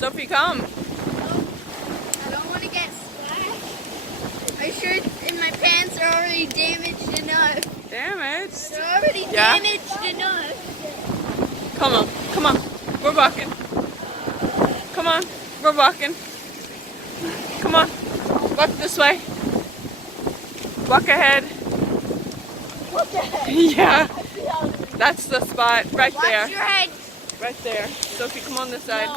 Sophie, come. I don't want to get splashed. Are you sure my pants are already damaged enough? Damaged? They're already damaged enough. Come on, come on. We're walking. Come on, we're walking. Come on, walk this way. Walk ahead. Look ahead. Yeah, that's the spot right there. Watch your head. Right there. Sophie, come on this side. No.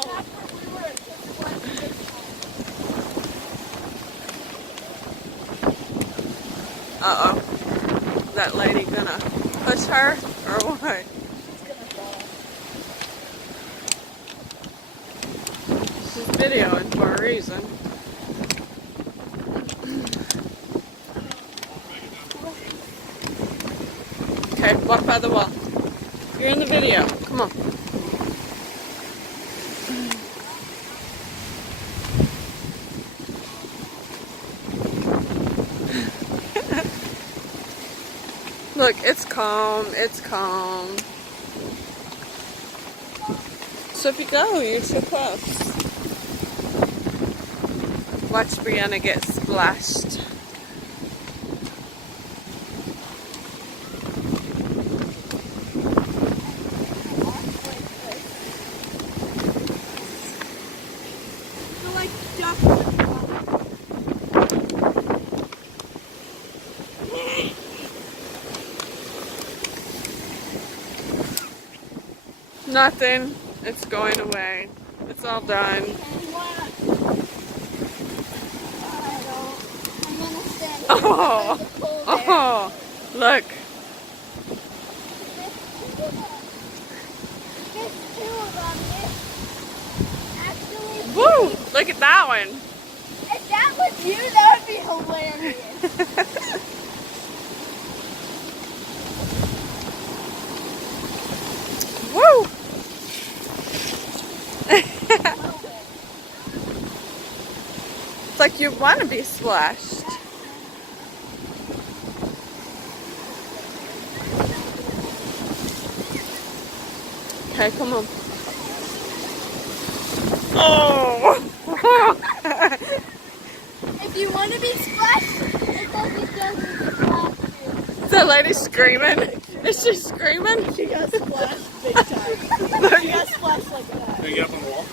Uh-oh. Is that lady gonna push her or what? She's videoing for a reason. Okay, walk by the wall. You're in the video. Come on. Look, it's calm. It's calm. Sophie, go. You're too close. Watch Brianna get splashed. Nothing. It's going away. It's all done. Oh, oh, look. Woo! Look at that one. If that was you, that would be hilarious. Woo! It's like you want to be splashed. Okay, come on. Oh! If you want to be splashed, it doesn't splash you. Is that lady screaming? Is she screaming? She got splashed big time. She got splashed like that. Can you get up on the wall?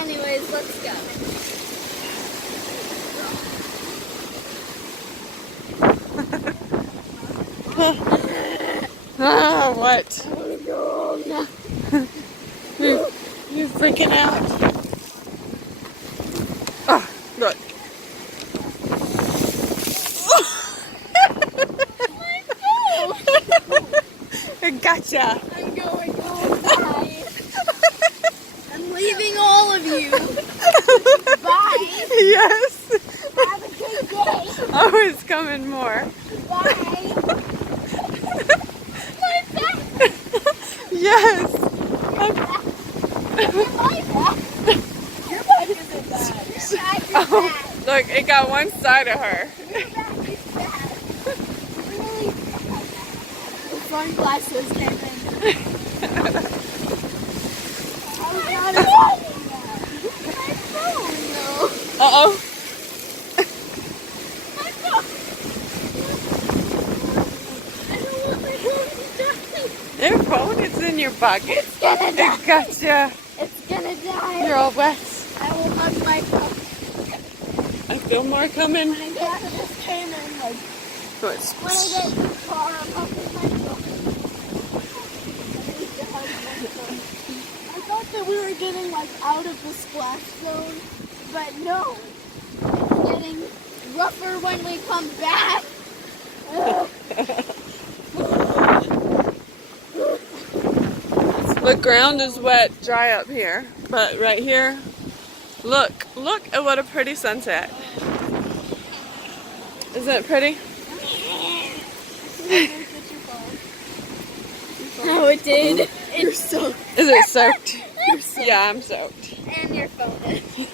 Anyways, let's go. Oh, what? I want to go now. You're freaking out. Oh, look. Gotcha. I'm going home. Bye. I'm leaving all of you. Bye. Yes. Have a good day. Oh, it's coming more. Bye. My back. Yes. My back. Your back isn't bad. Your back is Oh, bad. look, it got one side of her. Your back is bad. Really bad. The front glasses came in. I was not expecting that. My phone, though. Uh-oh. My phone. I don't want my phone to die. Your phone is in your pocket. It's gonna die. Gotcha. It's gonna die. You're all wet. I will hug my phone. I feel more coming. When I got this came in, like, But when I get in the car, I'm hugging my phone. I thought that we were getting, like, out of the splash zone, but no. It's getting rougher when we come back. the ground is wet, dry up here. But right here, look at what a pretty sunset. Isn't it pretty? Oh, it did. You're soaked. Is it soaked? Yeah, I'm soaked. And your phone is.